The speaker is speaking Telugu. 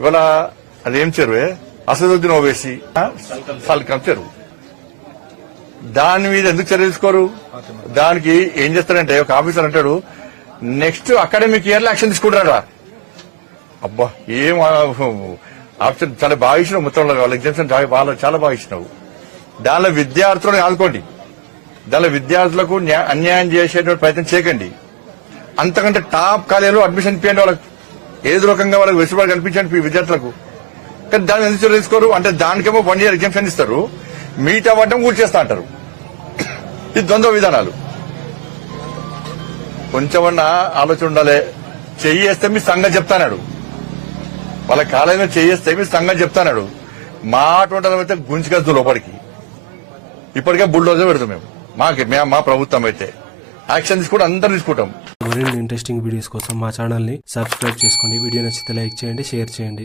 ఇవాళ అదేం చెరువే అసదుద్దీన్ ఓవేసి సల్కం చెరువు. దాని మీద ఎందుకు చర్య తీసుకోరు? దానికి ఏం చేస్తారంటే ఒక ఆఫీసర్ అంటాడు నెక్స్ట్ అకాడమిక్ ఇయర్ లో యాక్షన్ తీసుకుంటారా. అబ్బా ఏం ఆప్షన్ చాలా బాగా ఇచ్చినావు, మొత్తం వాళ్ళ ఎగ్జామ్షన్ చాలా బాగా ఇచ్చినావు. దానిలో విద్యార్థులను ఆదుకోండి, దానిలో విద్యార్థులకు అన్యాయం చేసేటువంటి ప్రయత్నం చేయకండి. అంతకంటే టాప్ కాలేజీలో అడ్మిషన్ ఇప్పించండి, వాళ్ళకి ఏదో రకంగా వాళ్ళకి వెసులుబాటు కల్పించండి విద్యార్థులకు. కానీ దాన్ని ఎందుకు చర్య తీసుకోరు అంటే దానికేమో 1 year ఎగ్జామ్షన్ ఇస్తారు, మిగతా వాటం కూర్చేస్తా అంటారు. ఇది ద్వంద్వ విధానాలు. కొంచెమన్నా ఆలోచన ఉండాలి. చెయ్యేస్తే మీ సంగతి చెప్తానాడు, వాళ్ళ కాలేజీలో చెయ్యేస్తే మీ సంగతి చెప్తానాడు. మా అటువంటి అయితే గుంజుకొద్దు లోపలికి. ఇప్పటికే బుల్డోజర్ పెడతాం మేము, మా ప్రభుత్వం అయితే యాక్షన్ తీసుకుంటే అందరూ తీసుకుంటాం. మరిన్ని ఇంట్రెస్టింగ్ వీడియోస్ కోసం మా ఛానల్ ని సబ్స్క్రైబ్ చేసుకోండి. వీడియో నచ్చితే లైక్ చేయండి, షేర్ చేయండి.